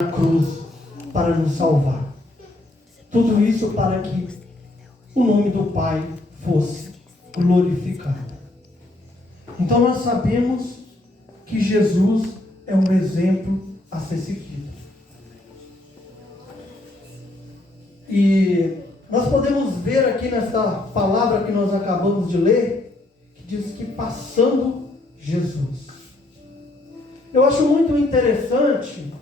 na cruz para nos salvar. Tudo isso para que o nome do Pai fosse glorificado. Então nós sabemos que Jesus é um exemplo a ser seguido. E nós podemos ver aqui nessa palavra que nós acabamos de ler, que diz que passando Jesus. Eu acho muito interessante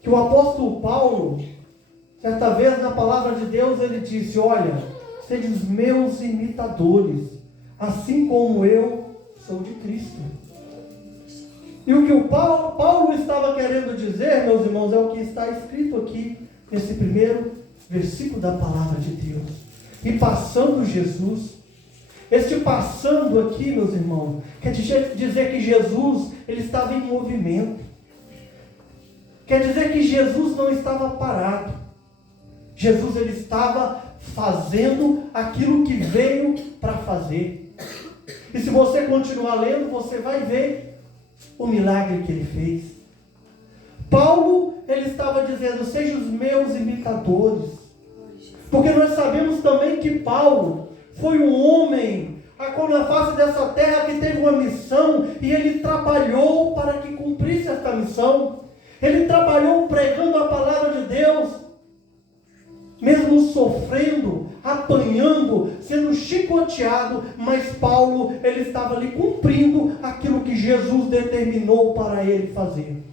que o apóstolo Paulo, certa vez na palavra de Deus, ele disse: olha, sede os meus imitadores, assim como eu sou de Cristo. E o que o Paulo estava querendo dizer, meus irmãos, é o que está escrito aqui nesse primeiro versículo da palavra de Deus. E passando Jesus, este passando aqui, meus irmãos, quer dizer que Jesus, ele estava em movimento. Quer dizer que Jesus não estava parado. Jesus, ele estava fazendo aquilo que veio para fazer. E se você continuar lendo, você vai ver o milagre que ele fez. Paulo, ele estava dizendo: sejam os meus imitadores. Porque nós sabemos também que Paulo foi um homem na face dessa terra que teve uma missão, e ele trabalhou para que cumprisse essa missão. Ele trabalhou pregando a palavra de Deus, mesmo sofrendo, apanhando, sendo chicoteado, mas Paulo, ele estava ali cumprindo aquilo que Jesus determinou para ele fazer.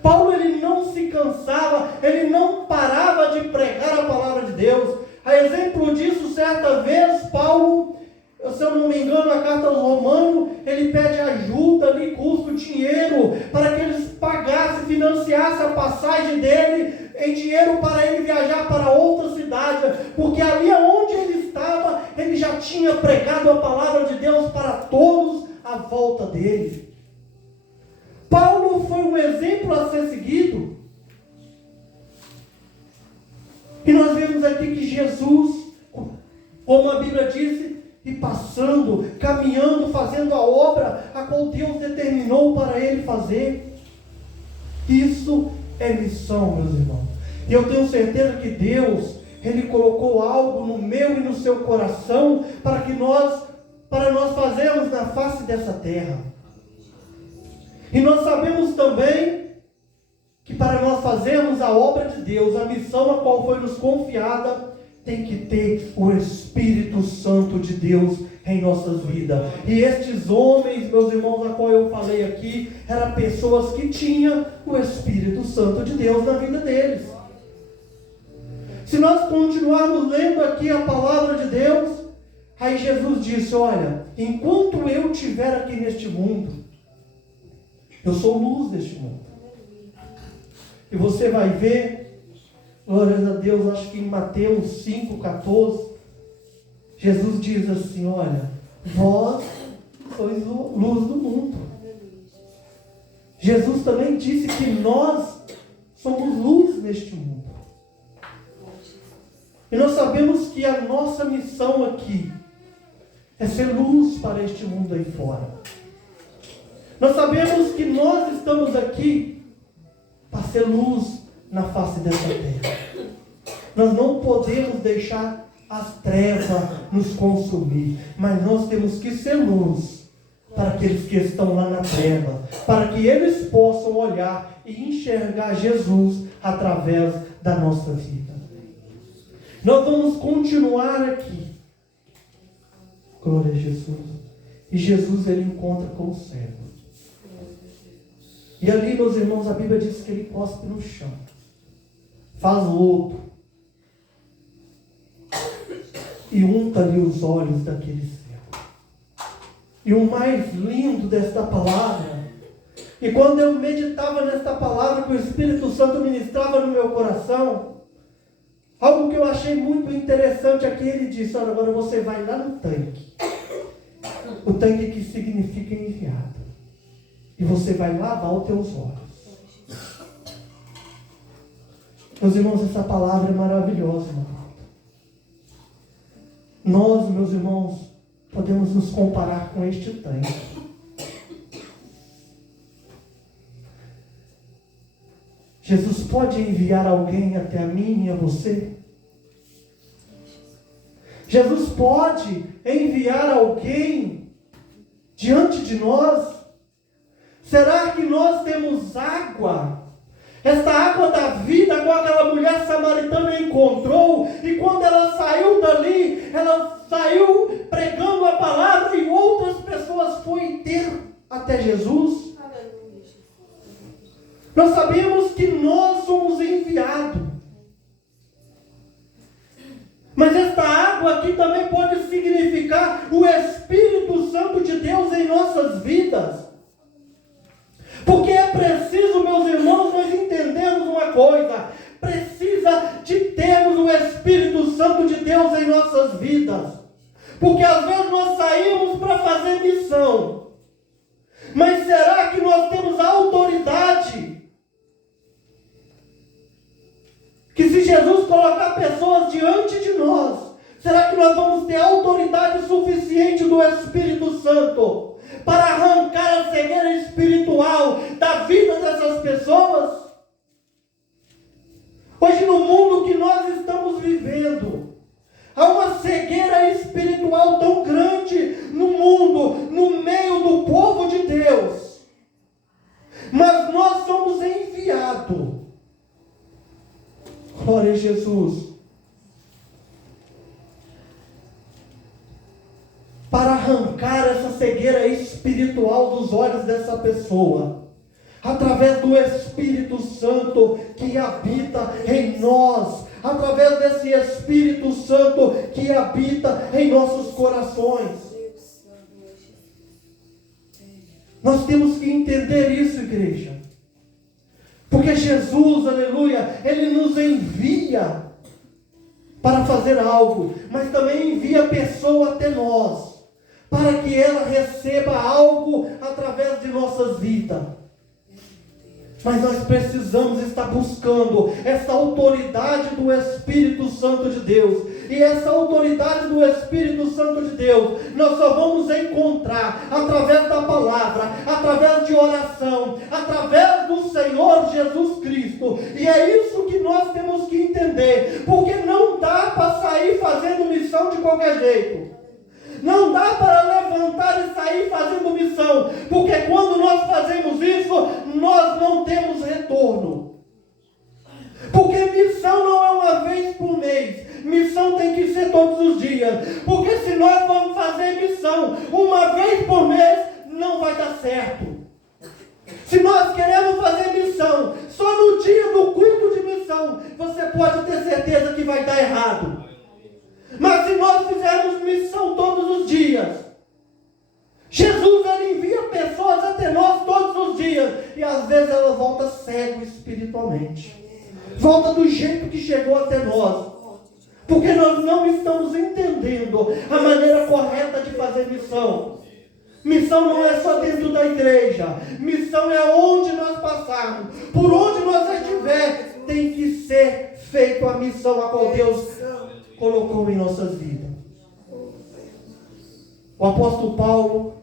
Paulo, ele não se cansava, ele não parava de pregar a palavra de Deus. A exemplo disso, certa vez, Paulo, se eu não me engano, a carta aos Romanos, ele pede ajuda ali, custo, dinheiro, para que eles pagassem, financiassem a passagem dele, em dinheiro para ele viajar para outra cidade, porque ali onde ele estava, ele já tinha pregado a palavra de Deus para todos à volta dele. Paulo foi um exemplo a ser seguido. E nós vemos aqui que Jesus, como a Bíblia disse, e passando, caminhando, fazendo a obra a qual Deus determinou para ele fazer. Isso é missão, meus irmãos. E eu tenho certeza que Deus, ele colocou algo no meu e no seu coração para nós fazermos na face dessa terra. E nós sabemos também que para nós fazermos a obra de Deus, a missão a qual foi nos confiada, tem que ter o Espírito Santo de Deus em nossas vidas. E estes homens, meus irmãos, a qual eu falei aqui, eram pessoas que tinham o Espírito Santo de Deus na vida deles. Se nós continuarmos lendo aqui a palavra de Deus, aí Jesus disse: olha, enquanto eu estiver aqui neste mundo, eu sou luz deste mundo. E você vai ver, glórias a Deus, acho que em Mateus 5,14, Jesus diz assim: olha, vós sois luz do mundo. Jesus também disse que nós somos luz neste mundo. E nós sabemos que a nossa missão aqui é ser luz para este mundo aí fora. Nós sabemos que nós estamos aqui para ser luz na face dessa terra. Nós não podemos deixar as trevas nos consumir, mas nós temos que ser luz para aqueles que estão lá na treva, para que eles possam olhar e enxergar Jesus através da nossa vida. Nós vamos continuar aqui. Glória a Jesus. E Jesus, ele encontra com o cego. E ali, meus irmãos, a Bíblia diz que ele cospe no chão, faz lodo e unta ali os olhos daquele cego. E o mais lindo desta palavra, e quando eu meditava nesta palavra que o Espírito Santo ministrava no meu coração, algo que eu achei muito interessante aqui, ele disse: olha, agora você vai lá no tanque, o tanque que significa enviado. E você vai lavar os teus olhos. Meus irmãos, essa palavra é maravilhosa, meu irmão. Nós, meus irmãos, podemos nos comparar com este tanque. Jesus pode enviar alguém até a mim e a você? Jesus pode enviar alguém diante de nós? Será que nós temos água? Esta água da vida, como aquela mulher samaritana encontrou, e quando ela saiu dali, ela saiu pregando a palavra e outras pessoas foram ter até Jesus. Nós sabemos que nós somos enviados. Mas esta água aqui também pode significar o Espírito Santo de Deus em nossas vidas. Porque é preciso, meus irmãos, nós entendermos uma coisa. Precisa de termos o Espírito Santo de Deus em nossas vidas. Porque às vezes nós saímos para fazer missão. Mas será que nós temos a autoridade? Que se Jesus colocar pessoas diante de nós, será que nós vamos ter autoridade suficiente do Espírito Santo para arrancar a cegueira espiritual da vida dessas pessoas? Hoje, no mundo que nós estamos vivendo, há uma cegueira espiritual tão grande no mundo, no meio do povo de Deus. Mas nós somos enviados. Glória a Jesus. Para arrancar essa cegueira espiritual dos olhos dessa pessoa, através do Espírito Santo que habita em nós, através desse Espírito Santo que habita em nossos corações. Nós temos que entender isso, igreja. Porque Jesus, aleluia, Ele nos envia para fazer algo, mas também envia a pessoa até nós, para que ela receba algo através de nossas vidas. Mas nós precisamos estar buscando essa autoridade do Espírito Santo de Deus. E essa autoridade do Espírito Santo de Deus, nós só vamos encontrar através da palavra, através de oração, através do Senhor Jesus Cristo. E é isso que nós temos que entender. Porque não dá para sair fazendo missão de qualquer jeito. Não dá para levantar e sair fazendo missão, porque quando nós fazemos isso, nós não temos retorno. Porque missão não é uma vez por mês, missão tem que ser todos os dias. Porque se nós vamos fazer missão uma vez por mês, não vai dar certo. Se nós queremos fazer missão só no dia do culto de missão, você pode ter certeza que vai dar errado. Mas se nós fizermos missão todos os dias, Jesus, Ele envia pessoas até nós todos os dias, e às vezes ela volta cego espiritualmente, volta do jeito que chegou até nós, porque nós não estamos entendendo a maneira correta de fazer missão. Missão não é só dentro da igreja, missão é onde nós passarmos, por onde nós estiver, tem que ser feita a missão a qual Deus colocou em nossas vidas. O apóstolo Paulo,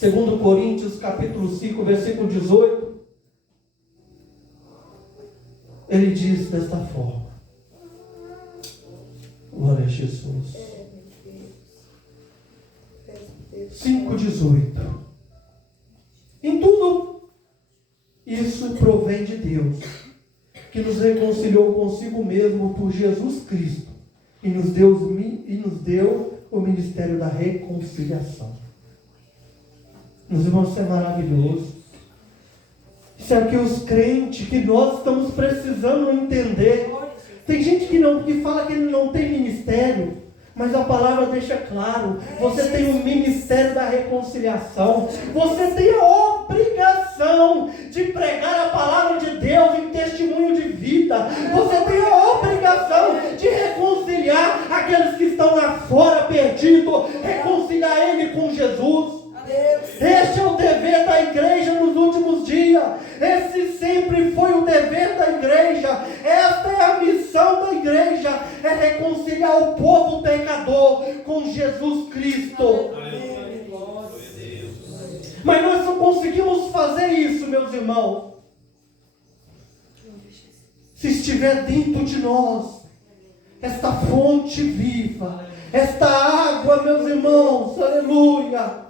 2 Coríntios capítulo 5, versículo 18, ele diz desta forma. Glória a Jesus. 5,18. Em tudo isso provém de Deus, que nos reconciliou consigo mesmo por Jesus Cristo e nos deu o ministério da reconciliação. Meus irmãos, isso é maravilhoso. Isso é o que os crentes, que nós estamos precisando entender. Tem gente que fala que ele não tem ministério, mas a palavra deixa claro, você tem o ministério da reconciliação, você tem a obrigação de pregar a palavra de Deus em testemunho de vida, você tem a obrigação de reconciliar aqueles que estão lá fora perdidos, reconciliar ele com Jesus. Este é o dever da igreja nos últimos dias. Esse sempre foi o dever da igreja. Esta é a missão da igreja, é reconciliar o povo pecador com Jesus Cristo. Mas nós só conseguimos fazer isso, meus irmãos, se estiver dentro de nós, esta fonte viva, esta água, meus irmãos, aleluia,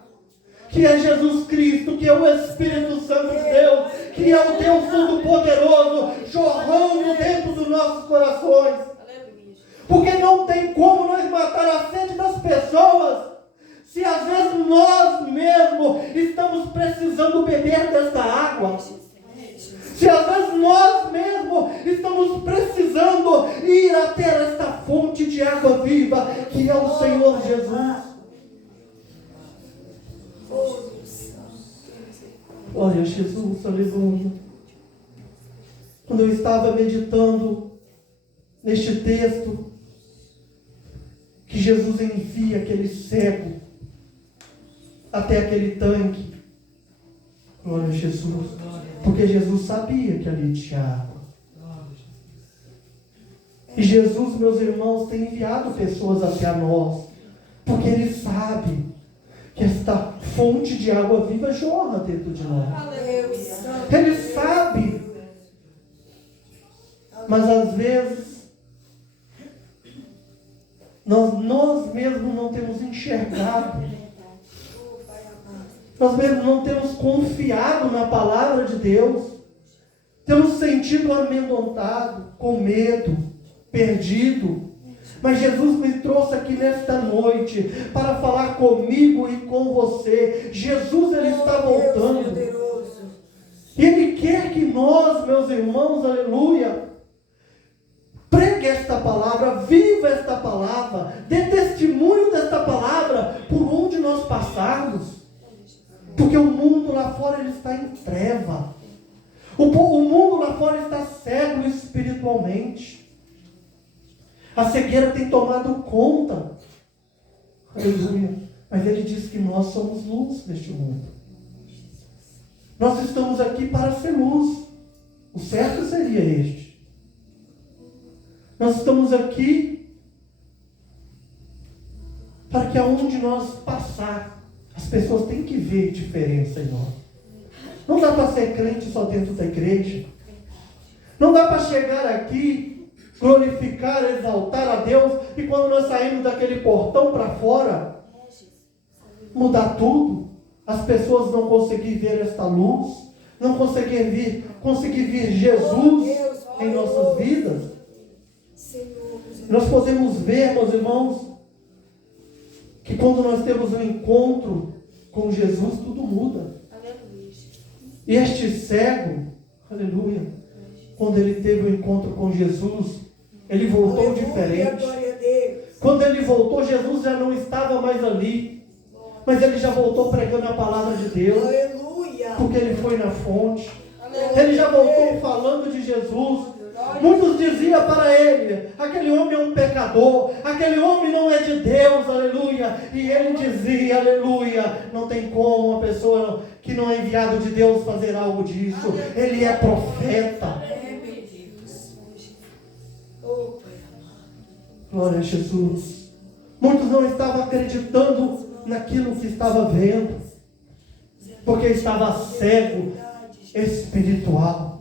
que é Jesus Cristo, que é o Espírito Santo de Deus, que é o Deus Todo-Poderoso, jorrando dentro dos nossos corações. Porque não tem como nós matar a sede das pessoas, se às vezes nós mesmos estamos precisando beber desta água. Se às vezes nós mesmos estamos precisando ir até esta fonte de água viva, que é o Senhor Jesus. Olha, Jesus, aleluia. Quando eu estava meditando neste texto, que Jesus envia aquele cego até aquele tanque. Glória a Jesus. Porque Jesus sabia que ali tinha água. E Jesus, meus irmãos, tem enviado pessoas até a nós. Porque Ele sabe que esta fonte de água viva jorra dentro de nós. Ele sabe. Mas às vezes, nós mesmos não temos enxergado. Nós mesmos não temos confiado na palavra de Deus. Temos sentido amedrontado, com medo, perdido. Mas Jesus me trouxe aqui nesta noite para falar comigo e com você. Jesus, Ele está voltando. E Ele quer que nós, meus irmãos, aleluia, pregue esta palavra, viva esta palavra, dê testemunho desta palavra por onde nós passarmos. Porque o mundo lá fora ele está em treva. O mundo lá fora está cego espiritualmente. A cegueira tem tomado conta. Aleluia. Mas Ele diz que nós somos luz neste mundo. Nós estamos aqui para ser luz. O certo seria este. Nós estamos aqui para que aonde nós passar, as pessoas têm que ver diferença em nós. Não dá para ser crente só dentro da igreja. Não dá para chegar aqui, glorificar, exaltar a Deus, e quando nós saímos daquele portão para fora, mudar tudo. As pessoas não conseguirem ver esta luz, não conseguir ver Jesus em nossas vidas. Nós podemos ver, meus irmãos, que quando nós temos um encontro com Jesus, tudo muda. Aleluia. E este cego, aleluia, quando ele teve um encontro com Jesus, ele voltou diferente. Quando ele voltou, Jesus já não estava mais ali, mas ele já voltou pregando a palavra de Deus. Aleluia. Porque ele foi na fonte. Aleluia. Ele já voltou falando de Jesus. Muitos diziam para ele, aquele homem é um pecador, aquele homem não é de Deus, aleluia. E ele dizia, aleluia, não tem como uma pessoa que não é enviado de Deus fazer algo disso. Ele é profeta. Glória a Jesus. Muitos não estavam acreditando naquilo que estava vendo, porque estava cego espiritual.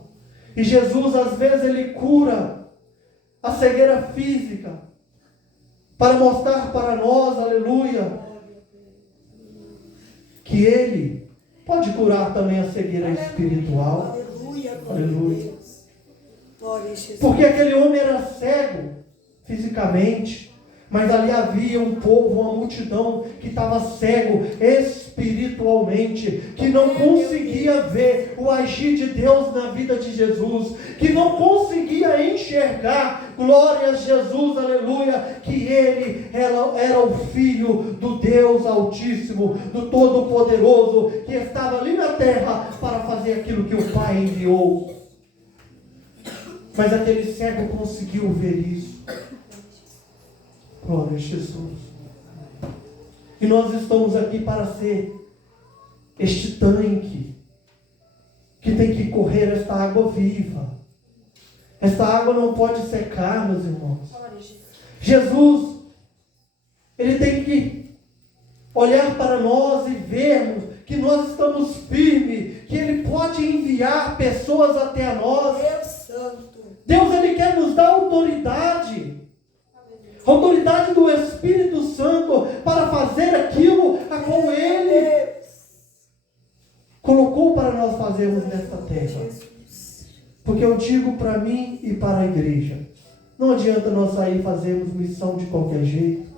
E Jesus, às vezes, Ele cura a cegueira física para mostrar para nós, aleluia, que Ele pode curar também a cegueira espiritual. Aleluia. Porque aquele homem era cego fisicamente, mas ali havia um povo, uma multidão que estava cego espiritualmente, que não conseguia ver o agir de Deus na vida de Jesus, que não conseguia enxergar, glória a Jesus, aleluia, que Ele era o Filho do Deus Altíssimo, do Todo-Poderoso, que estava ali na terra para fazer aquilo que o Pai enviou. Mas aquele cego conseguiu ver isso. Glória a Jesus. E nós estamos aqui para ser este tanque que tem que correr esta água viva. Esta água não pode secar, meus irmãos. Jesus, Ele tem que olhar para nós e vermos que nós estamos firmes, que Ele pode enviar pessoas até a nós. Deus, Ele Porque eu digo para mim e para a igreja, não adianta nós sair fazermos missão de qualquer jeito,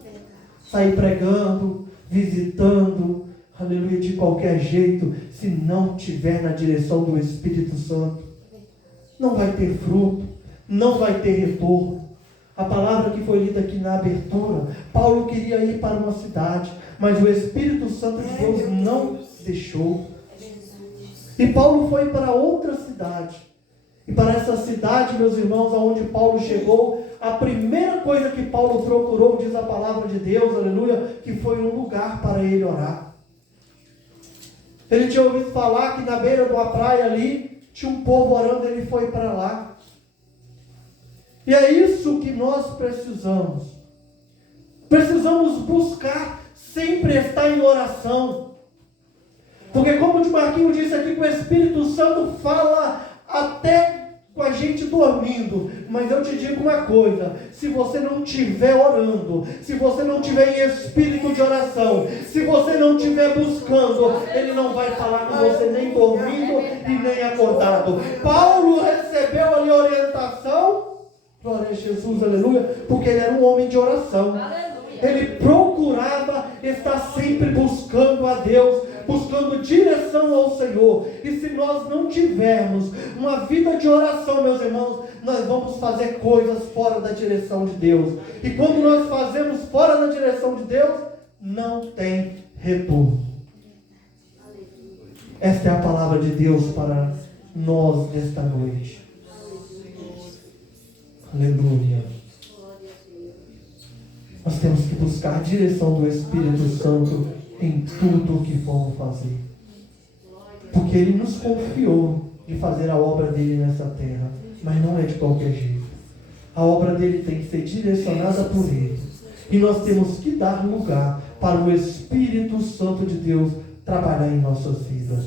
sair pregando, visitando, aleluia, de qualquer jeito, se não tiver na direção do Espírito Santo. Não vai ter fruto, não vai ter retorno. A palavra que foi lida aqui na abertura, Paulo queria ir para uma cidade, mas o Espírito Santo de Deus não deixou. E Paulo foi para outra cidade. E para essa cidade, meus irmãos, aonde Paulo chegou, a primeira coisa que Paulo procurou, diz a palavra de Deus, aleluia, que foi um lugar para ele orar. Ele tinha ouvido falar que na beira de uma praia ali, tinha um povo orando, ele foi para lá. E é isso que nós precisamos. Precisamos buscar sempre estar em oração. Porque como o Marquinhos disse aqui, que o Espírito Santo fala até com a gente dormindo. Mas eu te digo uma coisa, se você não estiver orando, se você não estiver em espírito de oração, se você não estiver buscando, ele não vai falar com você nem dormindo e nem acordado. Paulo recebeu ali orientação, glória a Jesus, aleluia, porque ele era um homem de oração. Ele procurava estar sempre buscando a Deus, buscando direção ao Senhor. E se nós não tivermos uma vida de oração, meus irmãos, nós vamos fazer coisas fora da direção de Deus. E quando nós fazemos fora da direção de Deus, não tem retorno. Esta é a palavra de Deus para nós nesta noite. Aleluia. Nós temos que buscar a direção do Espírito Santo em tudo o que vamos fazer. Porque Ele nos confiou de fazer a obra dele nessa terra. Mas não é de qualquer jeito. A obra dele tem que ser direcionada por Ele. E nós temos que dar lugar para o Espírito Santo de Deus trabalhar em nossas vidas.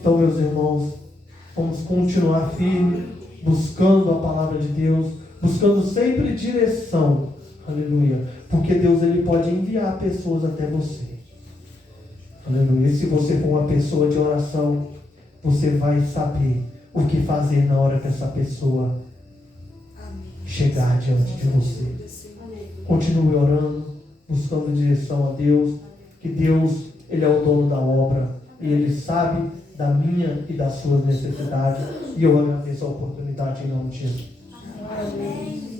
Então, meus irmãos, vamos continuar firme, buscando a palavra de Deus, buscando sempre direção. Aleluia. Porque Deus, Ele pode enviar pessoas até você. Aleluia. E se você for uma pessoa de oração, você vai saber o que fazer na hora que essa pessoa chegar diante de você. Continue orando, buscando direção a Deus. Que Deus, Ele é o dono da obra. E Ele sabe da minha e das suas necessidades. E eu agradeço a oportunidade em nome de Jesus. Amém.